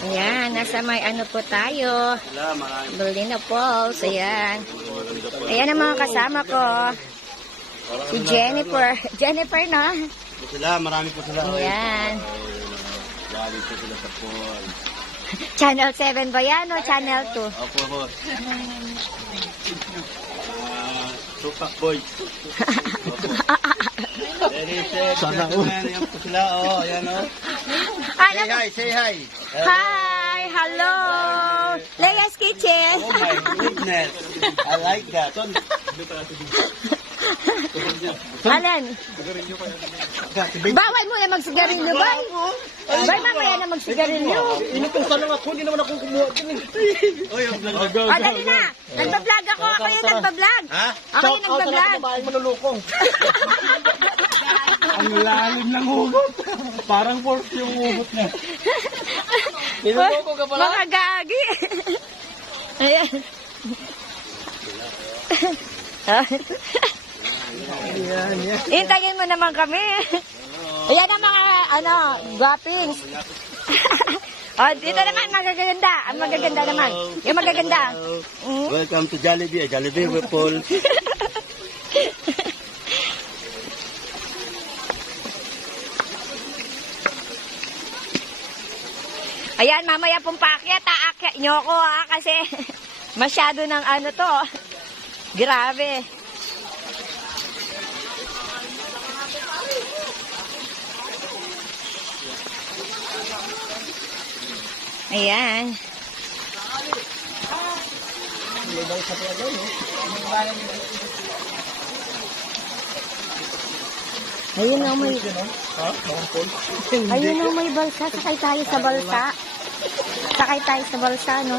Ayan, nasa may ano po tayo. Belina Falls, ayan. Ayan ang mga kasama ko. Si Jennifer. Jennifer na. Marami po sila. Ayan. Galing po sila sa pool. Channel 7 ba yan o Channel 2? Opo, boss. Tupak boys. Sana po. Ayan po sila, oh. Ayan, oh. Ano? Say hi. Hi! Hello! Leia's Kitchen! Oh my goodness. I like that. Alan? Bawal mo na magsigarilyo, bay! Bay, mamaya na magsigarilyo. Inutong ka lang ako, hindi naman ako kumuha din. Oy, O, dali na! Nagbablog ako! Ako yung nagbablog! ha? Ako yung nagbablog! Babaeng manulukong. Ang lalim ng hugot. Parang force yung hugot niya. Niluloko ka pala? Mga gagi! Ayan. Hintayin mo naman kami. Ayan ang mga, guwapings. Dito naman, magaganda. Ang magaganda naman. Yung magaganda. Welcome to Jollibee. Jollibee with Paul. Ayan, mamaya pong paakyat. Aakyat nyo ako kasi masyado ng to. Grabe. Ayan. Ayun na may... Ayun na may balsa. Sakay tayo sa balsa. Sakay tayo sa balsa, no?